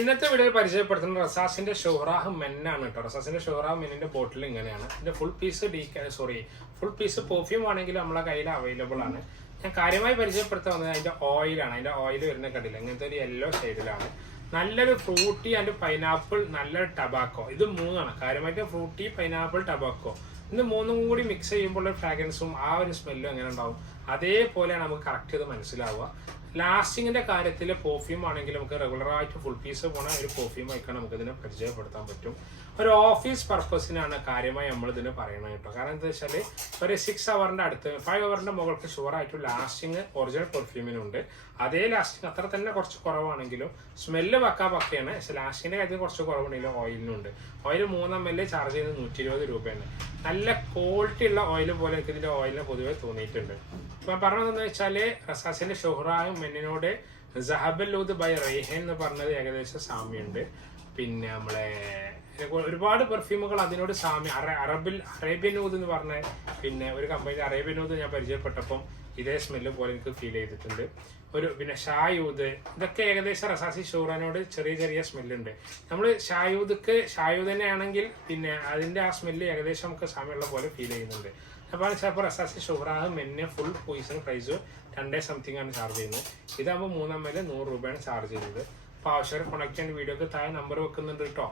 ഇന്നത്തെ വീഡിയോയിൽ പരിചയപ്പെടുത്തുന്നത് റസാസിന്റെ ഷോറാഹ് മെന്നാണ് കേട്ടോ. റസാസിന്റെ ഷോറാഹ് മെന്നിന്റെ ബോട്ടിൽ ഇങ്ങനെയാണ്. ഇതിന്റെ ഫുൾ പീസ് പെർഫ്യൂം ആണെങ്കിൽ നമ്മളെ കയ്യിൽ അവൈലബിൾ ആണ്. ഞാൻ കാര്യമായി പരിചയപ്പെടുത്താൻ വന്നത് അതിന്റെ ഓയിലാണ്. അതിന്റെ ഓയിൽ വരുന്ന കണ്ടില്ല, ഇങ്ങനത്തെ ഒരു യെല്ലോ ഷെയ്ഡിലാണ്. നല്ലൊരു ഫ്രൂട്ടി ആൻഡ് പൈനാപ്പിൾ, നല്ലൊരു ടബാക്കോ. ഇത് മൂന്നാണ് കാര്യമായിട്ട്, ഫ്രൂട്ടി, പൈനാപ്പിൾ, ടബാക്കോ. ഇത് മൂന്നും കൂടി മിക്സ് ചെയ്യുമ്പോൾ ഫ്രാഗ്രൻസും ആ ഒരു സ്മെല്ലും എങ്ങനെ ഉണ്ടാവും, അതേപോലെയാണ് നമുക്ക് കറക്റ്റ് ഇത് മനസ്സിലാവുക. ലാസ്റ്റിങ്ങിന്റെ കാര്യത്തിൽ പെർഫ്യൂം ആണെങ്കിൽ നമുക്ക് റെഗുലറായിട്ട് ഫുൾ പീസ് പോണ ഒരു പെർഫ്യൂം ആയിക്കാണ് നമുക്ക് ഇതിനെ പരിചയപ്പെടുത്താൻ പറ്റും. ഒരു ഓഫീസ് പർപ്പസിനാണ് കാര്യമായി നമ്മൾ ഇതിന് പറയണത് കേട്ടോ. കാരണം എന്താ വെച്ചാൽ ഒരു 6 hourന്റെ അടുത്ത് 5 hourന്റെ മുകൾക്ക് ഷുവറായിട്ട് ലാസ്റ്റിങ് ഒറിജിനൽ പെർഫ്യൂമിനുണ്ട്. അതേ ലാസ്റ്റിങ് അത്ര തന്നെ കുറച്ച് കുറവാണെങ്കിലും സ്മെല്ല് പക്കയാണ്. പക്ഷെ ലാസ്റ്റിങ്ങിന്റെ കാര്യത്തിൽ കുറച്ച് കുറവുണ്ടെങ്കിലും ഓയിലിനുണ്ട്. ഓയിൽ 3 ml ചാർജ് ചെയ്യുന്നത് 120 രൂപയാണ്. നല്ല ക്വാളിറ്റി ഉള്ള ഓയിൽ പോലെ എനിക്ക് ഇതിന്റെ ഓയിലിനെ പൊതുവെ തോന്നിയിട്ടുണ്ട്. ഇപ്പം പറഞ്ഞതെന്ന് വെച്ചാല് റസാസിന്റെ ഷോഹറായും മെന്നിനോട് സഹബല്ലൂദ് ബൈ റൈഹൻ എന്ന് പറഞ്ഞത് ഏകദേശം സാമ്യമുണ്ട്. പിന്നെ നമ്മളെ ഒരുപാട് പെർഫ്യൂമുകൾ അതിനോട് സാമ്യം. അറേബ്യൻ ഊദ് എന്ന് പറഞ്ഞ പിന്നെ ഒരു കമ്പനി അറേബ്യൻ ഊദ് ഞാൻ പരിചയപ്പെട്ടപ്പം ഇതേ സ്മെല്ല് പോലെ എനിക്ക് ഫീൽ ചെയ്തിട്ടുണ്ട്. പിന്നെ ഷായൂദ്, ഇതൊക്കെ ഏകദേശം റസാസി ഷോറാനോട് ചെറിയ ചെറിയ സ്മെല്ലുണ്ട്. നമ്മൾ ഷായൂദ് തന്നെ ആണെങ്കിൽ പിന്നെ അതിന്റെ ആ സ്മെല്ല് ഏകദേശം നമുക്ക് സാമ്യമുള്ള പോലെ ഫീൽ ചെയ്യുന്നുണ്ട്. അപ്പോൾ ചിലപ്പോൾ റസാസി ഷുഹറാഹ് മെന്നെ ഫുൾ പീസിന് പ്രൈസ് 2 something ആണ് ചാർജ് ചെയ്യുന്നത്. ഇതാകുമ്പോൾ 3 ml 100 രൂപയാണ് ചാർജ് ചെയ്യുന്നത്. അപ്പോൾ ആവശ്യക്കാരെ കോൺടാക്ട് ചെയ്യാൻ വീഡിയോക്ക് താഴെ നമ്പർ വെക്കുന്നുണ്ട് കേട്ടോ.